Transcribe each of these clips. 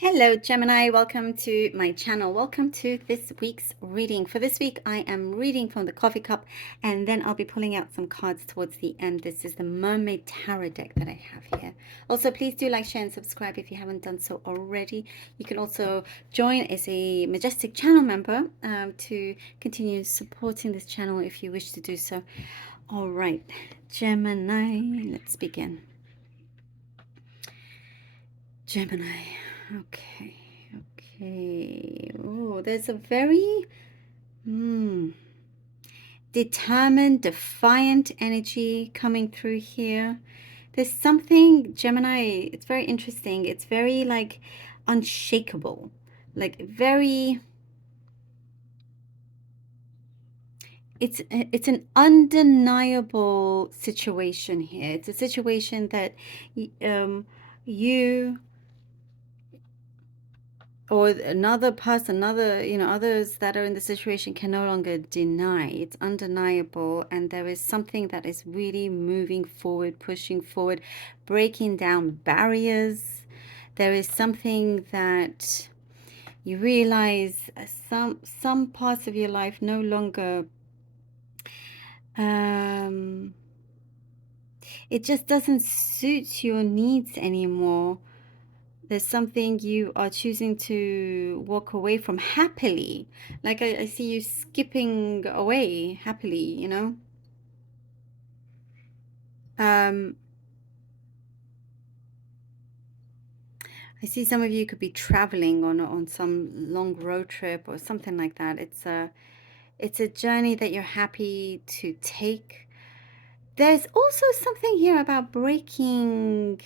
Hello Gemini, welcome to my channel. Welcome to this week's reading. For this week, I am reading from the coffee cup and then I'll be pulling out some cards towards the end. This is the Mermaid Tarot deck that I have here. Also, please do like, share and subscribe if you haven't done so already. You can also join as a Majestic channel member to continue supporting this channel if you wish to do so. All right, Gemini, let's begin. Gemini. Okay. Oh, there's a very determined, defiant energy coming through here. There's something, Gemini, it's very interesting. It's very like unshakable, like very, it's an undeniable situation here. It's a situation that you or another person, others that are in the situation can no longer deny. It's undeniable, and there is something that is really moving forward, pushing forward, breaking down barriers. There is something that you realize some parts of your life no longer it just doesn't suit your needs anymore. There's something you are choosing to walk away from happily. Like I see you skipping away happily, you know? I see some of you could be traveling on some long road trip or something like that. It's a journey that you're happy to take. There's also something here about breaking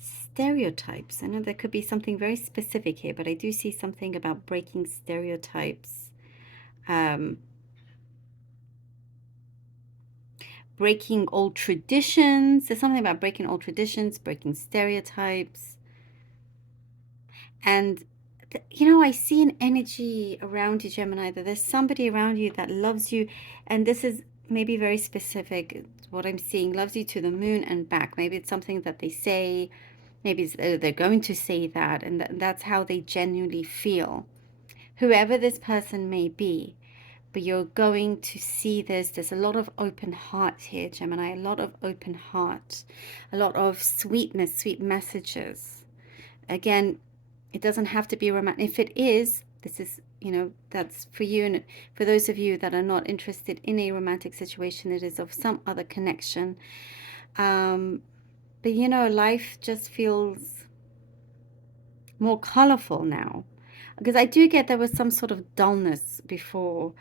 stereotypes. I know there could be something very specific here, but I do see something about breaking stereotypes. Breaking old traditions. There's something about breaking old traditions, breaking stereotypes. And, I see an energy around you, Gemini, that there's somebody around you that loves you. And this is maybe very specific. What I'm seeing, loves you to the moon and back. Maybe it's something that they say. Maybe they're going to say that. And that's how they genuinely feel. Whoever this person may be. But you're going to see this. There's a lot of open heart here, Gemini. A lot of open heart. A lot of sweetness, sweet messages. Again, it doesn't have to be romantic. If it is, this is, that's for you. And for those of you that are not interested in a romantic situation, it is of some other connection. But, life just feels more colorful now. Because I do get there was some sort of dullness before.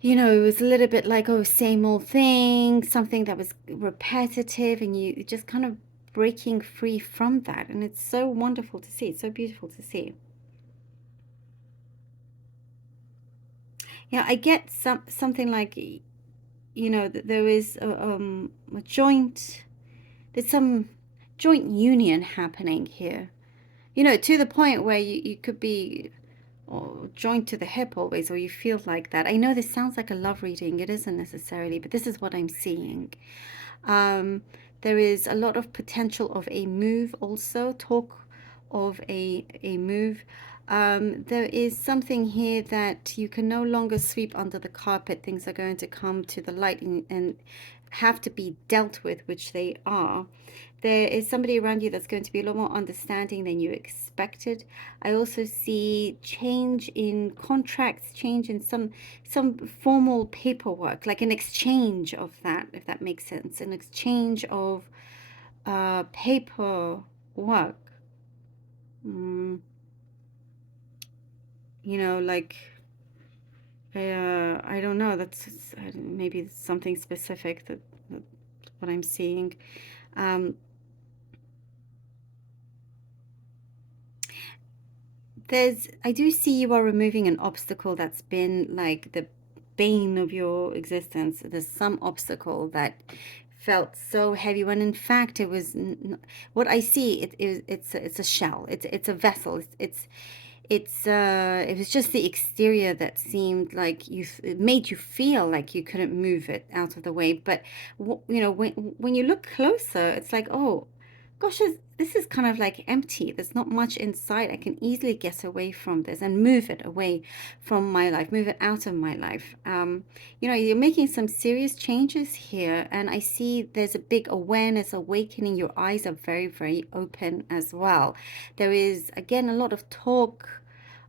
It was a little bit like, oh, same old thing, something that was repetitive, and you just kind of breaking free from that. And it's so wonderful to see. It's so beautiful to see. Yeah, I get something like, that there is a joint, there's some joint union happening here. To the point where you could be or joined to the hip always, or you feel like that. I know this sounds like a love reading. It isn't necessarily, but this is what I'm seeing. There is a lot of potential of a move also, talk of a move. There is something here that you can no longer sweep under the carpet. Things are going to come to the light and have to be dealt with, which they are. There is somebody around you that's going to be a lot more understanding than you expected. I also see change in contracts, change in some formal paperwork, like an exchange of that, if that makes sense, an exchange of paperwork. Like I don't know. That's maybe something specific that what I'm seeing. I do see you are removing an obstacle that's been like the bane of your existence. There's some obstacle that felt so heavy when in fact it was what I see. It's a shell. It's a vessel. it was just the exterior that seemed like it made you feel like you couldn't move it out of the way. But when you look closer, it's like, oh gosh, this is kind of like empty. There's not much inside. I can easily get away from this and move it away from my life, move it out of my life. You're making some serious changes here, and I see there's a big awareness, awakening. Your eyes are very, very open as well. There is, again, a lot of talk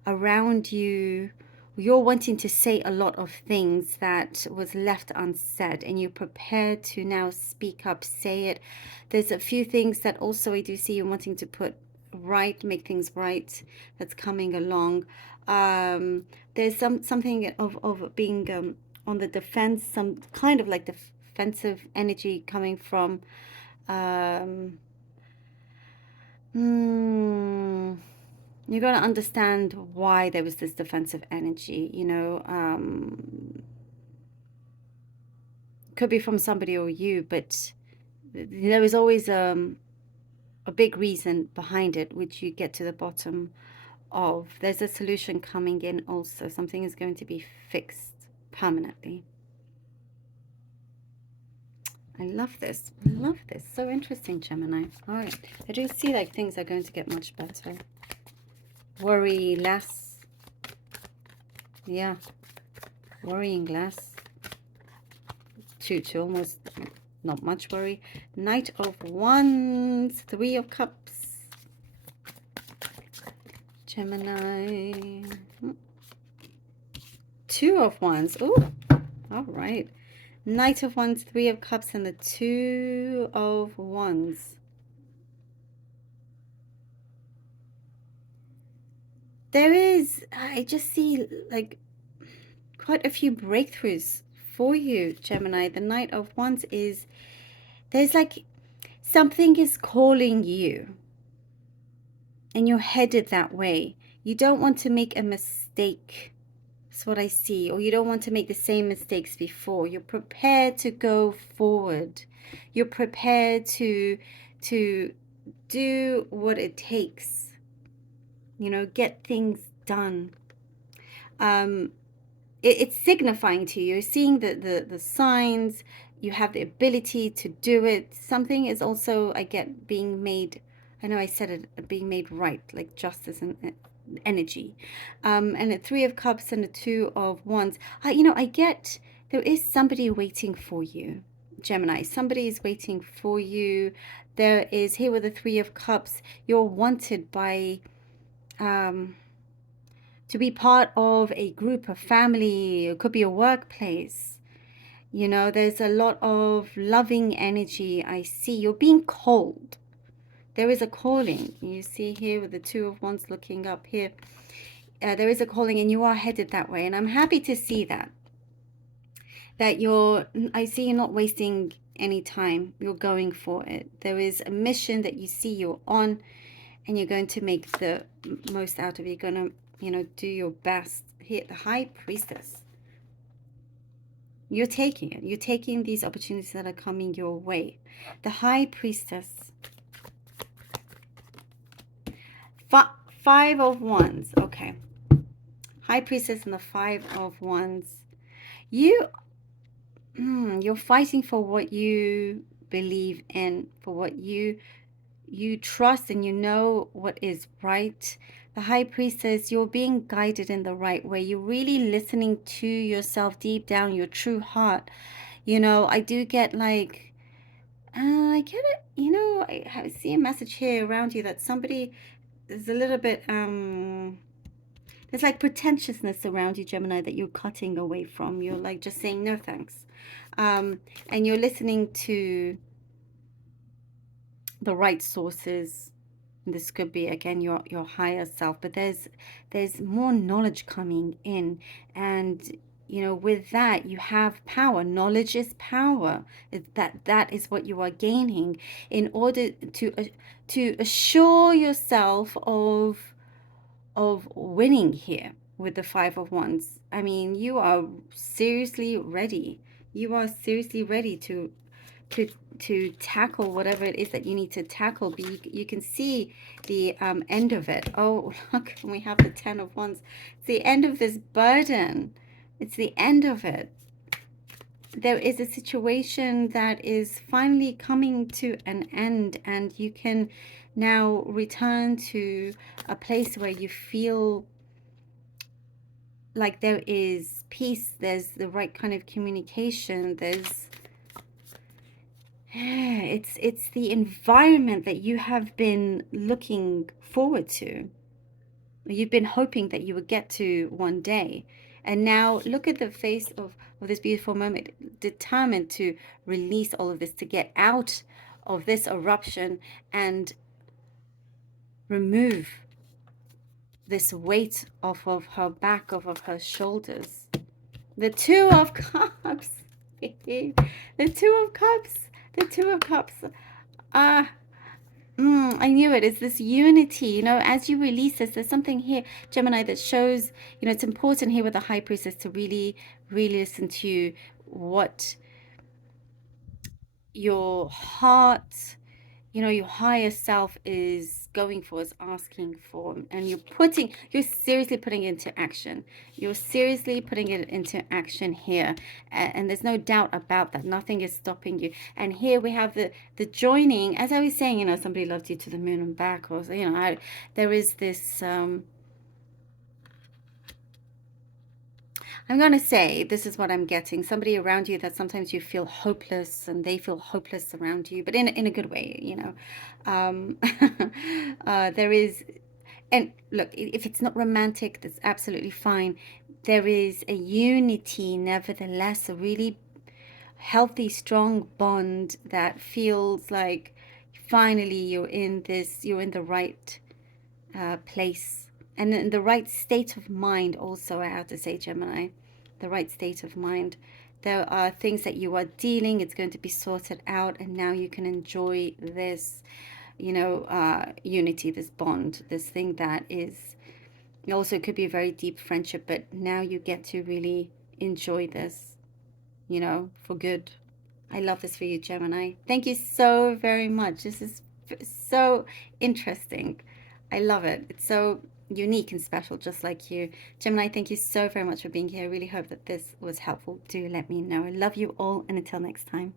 around you. You're wanting to say a lot of things that was left unsaid, and you're prepared to now speak up, say it. There's a few things that also I do see you wanting to put right, make things right, that's coming along. There's something of being on the defense, some kind of like defensive energy coming from you got to understand why there was this defensive energy, could be from somebody or you, but there was always a big reason behind it, which you get to the bottom of. There's a solution coming in also. Something is going to be fixed permanently. I love this. I love this. So interesting, Gemini. All right. I do see like things are going to get much better. Worry less. Yeah. Worrying less. To almost not much worry. Knight of Wands. 3 of Cups. Gemini. 2 of Wands. Oh, all right. Knight of Wands, 3 of Cups, and the 2 of Wands. There is, I just see like quite a few breakthroughs for you, Gemini. The Knight of Wands is, there's like something is calling you and you're headed that way. You don't want to make a mistake. That's what I see. Or you don't want to make the same mistakes before. You're prepared to go forward. You're prepared to do what it takes. Get things done. It's signifying to you. You're seeing the signs. You have the ability to do it. Something is also, I get, being made. I know I said it, being made right, like justice and energy. And the 3 of Cups and the 2 of Wands. I get there is somebody waiting for you, Gemini. Somebody is waiting for you. There is, here with the 3 of Cups, you're wanted by to be part of a group, a family. It could be a workplace. There's a lot of loving energy. I see you're being called. There is a calling. You see here with the 2 of Wands looking up here. There is a calling and you are headed that way. And I'm happy to see that. I see you're not wasting any time. You're going for it. There is a mission that you see you're on and you're going to make the most out of it. You're going to, do your best. Here, the High Priestess. You're taking it. You're taking these opportunities that are coming your way. The High Priestess. 5 of Wands. Okay. High Priestess and the 5 of Wands. You're fighting for what you believe in, for what you trust, and you know what is right. The High Priestess, you're being guided in the right way. You're really listening to yourself deep down, your true heart. I do get like, I get it. I see a message here around you that somebody is a little bit, there's like pretentiousness around you, Gemini, that you're cutting away from. You're like just saying no thanks. And you're listening to the right sources. This could be, again, your higher self, but there's more knowledge coming in, and with that you have power. Knowledge is power. That is what you are gaining in order to assure yourself of winning here with the 5 of Wands. I mean, you are seriously ready. You are seriously ready to to tackle whatever it is that you need to tackle, but you can see the end of it. Oh, look, we have the 10 of Wands. It's the end of this burden. It's the end of it. There is a situation that is finally coming to an end, and you can now return to a place where you feel like there is peace, there's the right kind of communication, there's it's the environment that you have been looking forward to. You've been hoping that you would get to one day. And now look at the face of this beautiful moment, determined to release all of this, to get out of this eruption and remove this weight off of her back, off of her shoulders. The Two of Cups. The Two of Cups. The Two of Cups. I knew it. It's this unity. You know, as you release this, there's something here, Gemini, that shows, you know, it's important here with the High Priestess to really, really listen to what your heart, you know, your higher self is going for, is asking for, and you're seriously putting it into action. You're seriously putting it into action here, and there's no doubt about that. Nothing is stopping you. And here we have the joining. As I was saying, you know, somebody loved you to the moon and back, or, you know, there is this I'm going to say, this is what I'm getting. Somebody around you that sometimes you feel hopeless and they feel hopeless around you, but in a good way, you know. Um, there is, and look, if it's not romantic, that's absolutely fine. There is a unity, nevertheless, a really healthy, strong bond that feels like finally you're in the right place, and in the right state of mind also, I have to say, Gemini, the right state of mind. There are things that you are dealing, it's going to be sorted out, and now you can enjoy this, you know, unity, this bond, this thing that is also, it could be a very deep friendship, but now you get to really enjoy this, you know, for good. I love this for you, Gemini. Thank you so very much. This is so interesting. I love it. It's so unique and special, just like you. Gemini, thank you so very much for being here. I really hope that this was helpful. Do let me know. I love you all, and until next time.